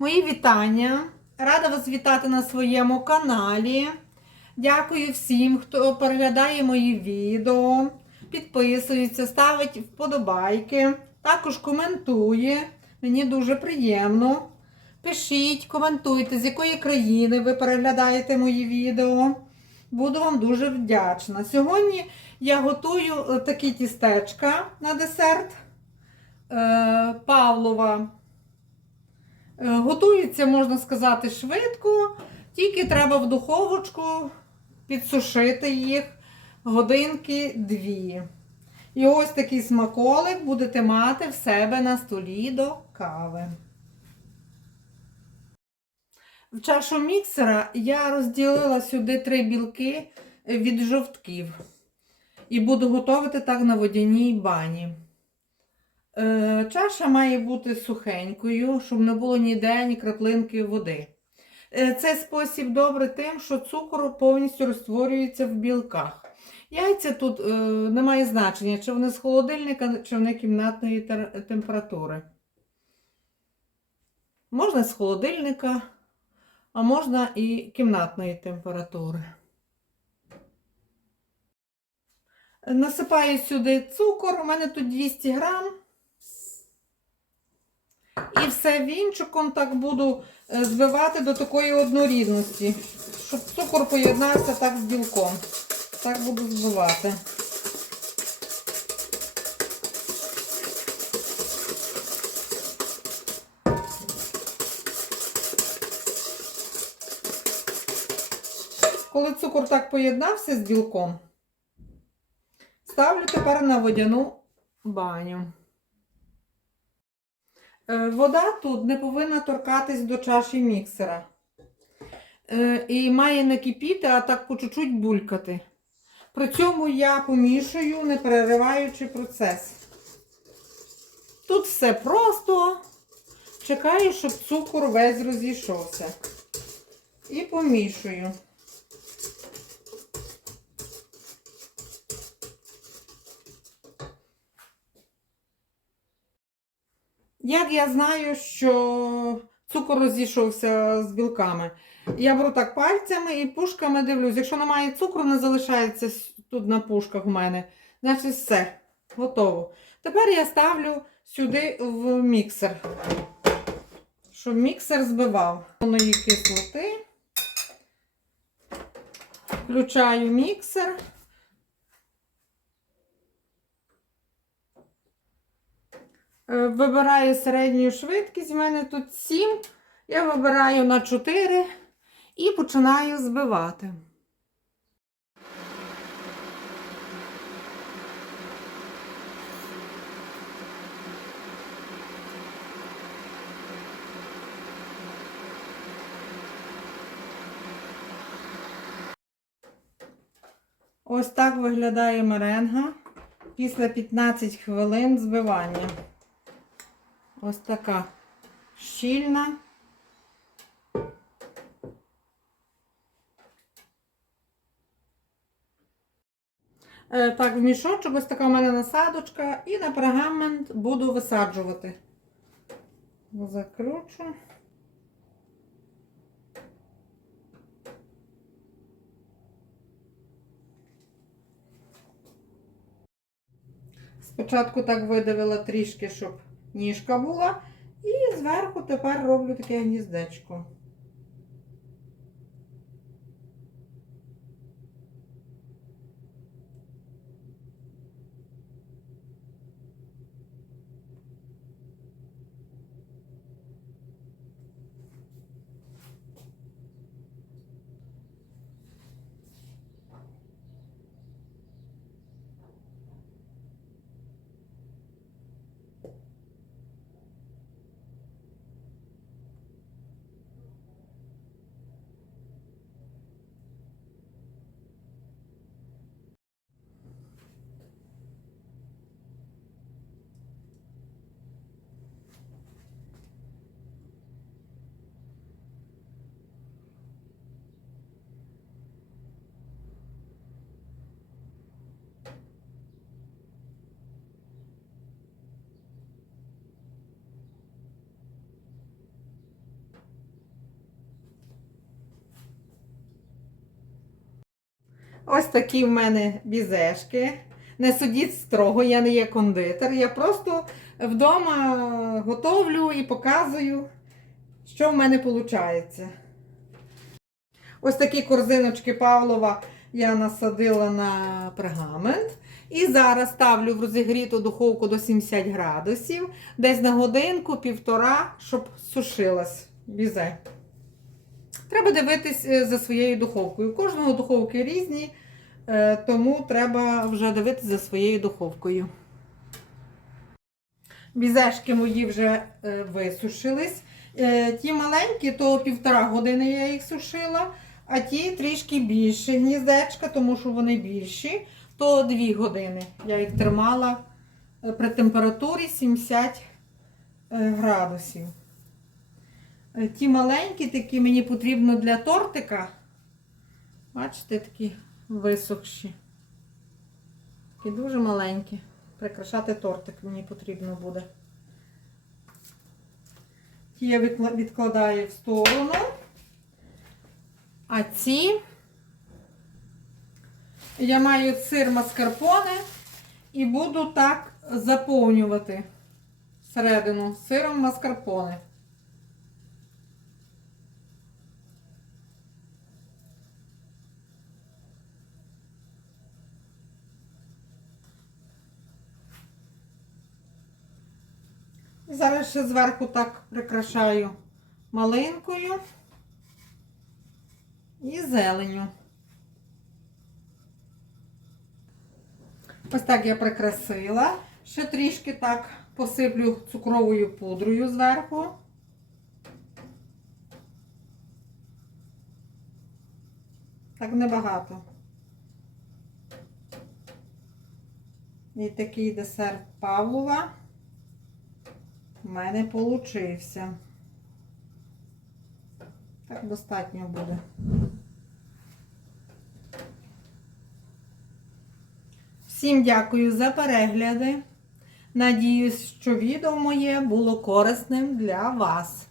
Мої вітання. Рада вас вітати на своєму каналі. Дякую всім, хто переглядає мої відео, підписується, ставить вподобайки, також коментує. Мені дуже приємно. Пишіть, коментуйте, з якої країни ви переглядаєте мої відео. Буду вам дуже вдячна. Сьогодні я готую е, такі тістечка на десерт е, Павлова. Е, Готується, можна сказати, швидко, тільки треба в духовочку підсушити їх годинки дві. І ось такий смаколик будете мати в себе на столі до кави. В чашу міксера я розділила сюди три білки від жовтків. І буду готувати так на водяній бані. Е, Чаша має бути сухенькою, щоб не було ніде ні краплинки води. Е, Цей спосіб добре тим, що цукор повністю розтворюється в білках. Яйця тут е, не має значення, чи вони з холодильника, чи вони кімнатної температури. Можна з холодильника, а можна і кімнатної температури. Насипаю сюди цукор, у мене тут 200 грам. І все вінчиком так буду е, збивати до такої однорідності, щоб цукор поєднався так з білком. Так буду збивати. Коли цукор так поєднався з білком, ставлю тепер на водяну баню. Е, Вода тут не повинна торкатись до чаші міксера. Е, І має не кипіти, а так по чуть-чуть булькати. При цьому я помішую, не перериваючи процес. Тут все просто. Чекаю, щоб цукор весь розійшовся. І помішую. Як я знаю, що цукор розійшовся з білками? Я беру так пальцями і пушками дивлюсь. Якщо немає цукру, не залишається тут на пушках у мене. Значить, все, готово. Тепер я ставлю сюди в міксер, щоб міксер збивав воної кислоти. Включаю міксер. Вибираю середню швидкість, в мене тут 7. Я вибираю на 4 і починаю збивати. Ось так виглядає меренга після 15 хвилин збивання. Ось така щільна. Е, Так, в мішочок, ось така у мене насадочка, і на пергамент буду висаджувати. Закручу. Спочатку так видавила трішки, щоб ніжка була. І зверху тепер роблю таке гніздечко. Ось такі в мене бізешки. Не судіть строго, я не є кондитер. Я просто вдома готовлю і показую, що в мене виходить. Ось такі корзиночки Павлова я насадила на пергамент. І зараз ставлю в розігріту духовку до 70 градусів, десь на годинку, півтора, щоб сушилась бізе. Треба дивитись е, за своєю духовкою. У кожного духовки різні, тому треба вже дивитися за своєю духовкою. Бізешки мої вже е, висушились. Е, Ті маленькі, то півтора години я їх сушила, а ті трішки більші гніздечка, тому що вони більші, то 2 години. Я їх тримала е, при температурі 70 е, градусів. Е, Ті маленькі, такі мені потрібно для тортика. Бачите, такі висохші. Такі дуже маленькі. Прикрашати тортик мені потрібно буде. Ті я відкладаю в сторону. А ці я маю сир маскарпоне і буду так заповнювати середину сиром маскарпоне. Зараз ще зверху так прикрашаю малинкою і зеленю. Ось так я прикрасила. Ще трішки так посиплю цукровою пудрою зверху. Так небагато. І такий десерт Павлова у мене получився. Так достатньо буде. Всім дякую за перегляди. Надіюсь, що відео моє було корисним для вас.